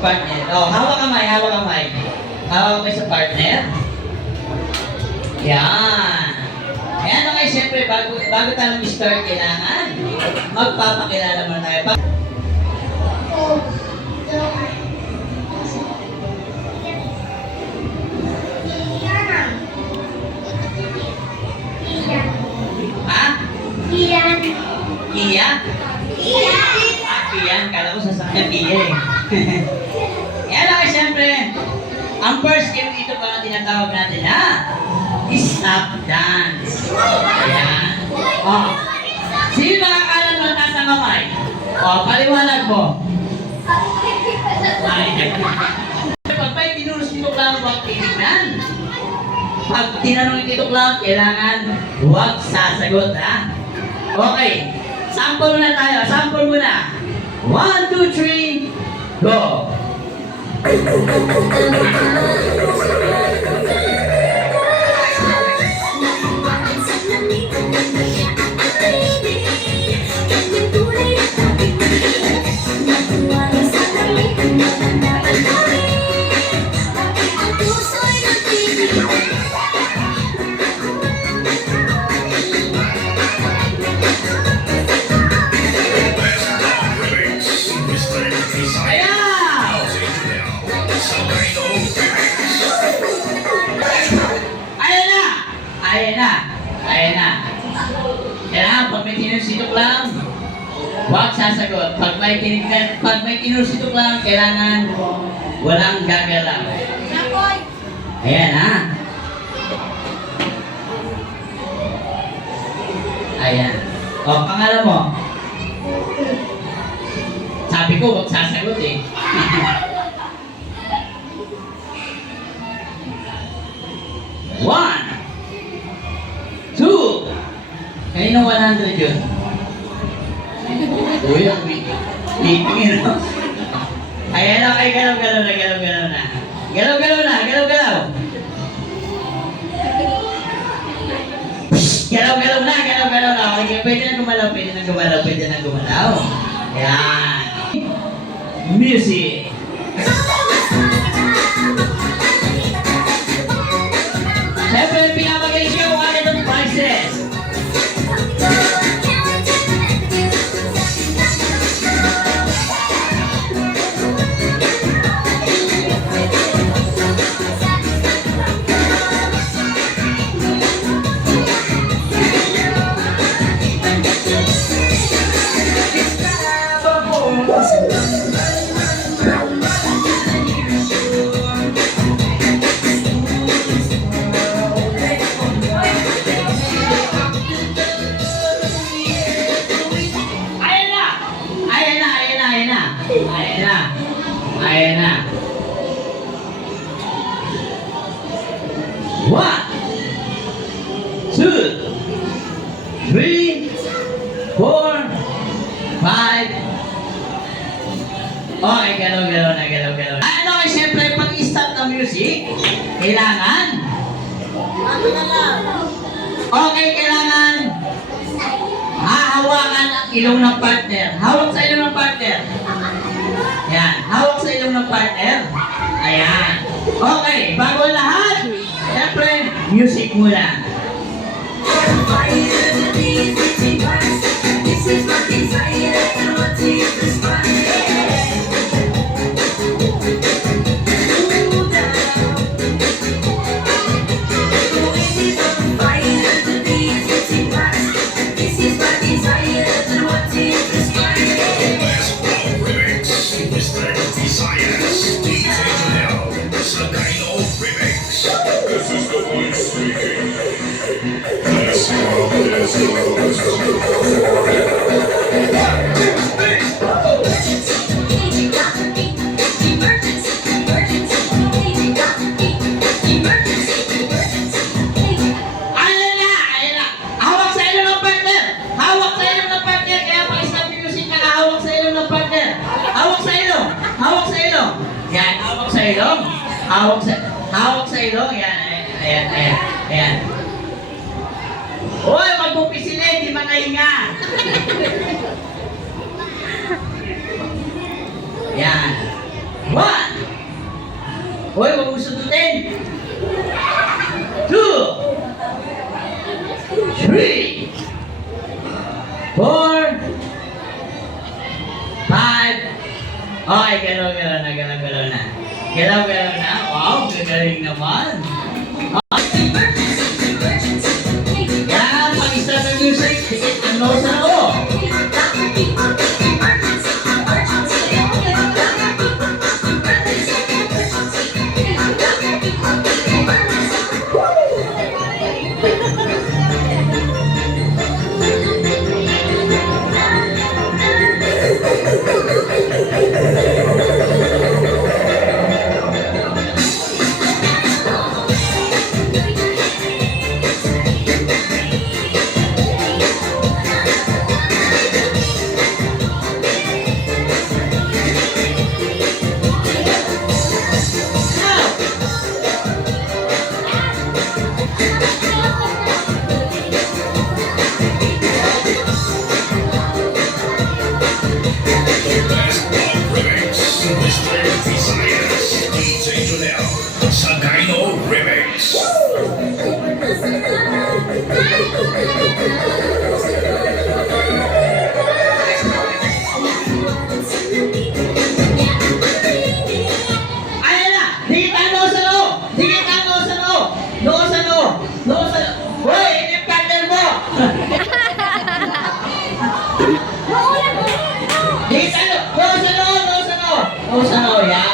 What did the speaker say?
partner. Oh, hawak kamay, hawak kamay. Hawak kamay sa partner. Yan. Ayan okay, siyempre, bago tayo mag-start, kailangan magpapakilala muna tayo. Ha? Iyan. Kia? Iyan. Kian, kala ko sasakyan Kia eh. Yan okay, siyempre, ang first game dito pa tinatawag natin na stop dance. Ayan. Oh. Sino makakala mo nasa kamay? Oh, paliwanag mo. Ay, pag may tinuro si Tito Clown, huwag tinignan. Pag tinanong ni Tito Clown, kailangan huwag sasagot, ha? Okay. Sample muna tayo. Sample muna. 1, 2, 3, go! Ayan na. Kailangan pag may tinuro si Tito Clown, huwag sasagot. Pag may tinuro si Tito Clown, kailangan walang gagalaw. Ayan ha. Ayan. O, pangalan mo? Sabi ko, huwag sasagot eh. One. 2! Kaninong 100 yun? Uy, ang pipingin, no? Ayan, okay, galaw-galaw na. Galaw-galaw na. Galaw-galaw na. Okay, pwede na gumalaw. Ayan. Music! Siyempre, pinapagaling siya kung ano itong prices. Ayan na. 1, 2, 3, 4, 5. Okay, galaw na. Ano ay siyempre pag i-stop ng music, kailangan? Okay, kailangan hahawakan ang ilong ng partner. Hawak sa ilong ng partner. Yan, hawak sa ilong ng partner. Ayan. Okay, bago ang lahat, siyempre, music muna. This is my desire, I want to use this ilong. Hawak sa ilong. Ayan. Hoy, magpupisili, di makahinga. Yan. One. Hoy, huwag mo sundutin. Two. Three. Four. Five. Okay, galaw-galaw na, galaw-galaw na. Galaw-galaw na. Wow, gagaling naman. Yan, pag-start ng music, higit ang nose na ako. Ayan na! Dikit ang nose sa loob! Dikit ang nose sa loob! Nose sa loob! Nose sa loob! Hoy! Ini yung partner mo! Dikit ang nose! Nose sa loob! Nose sa loob! Nose sa loob! Yan!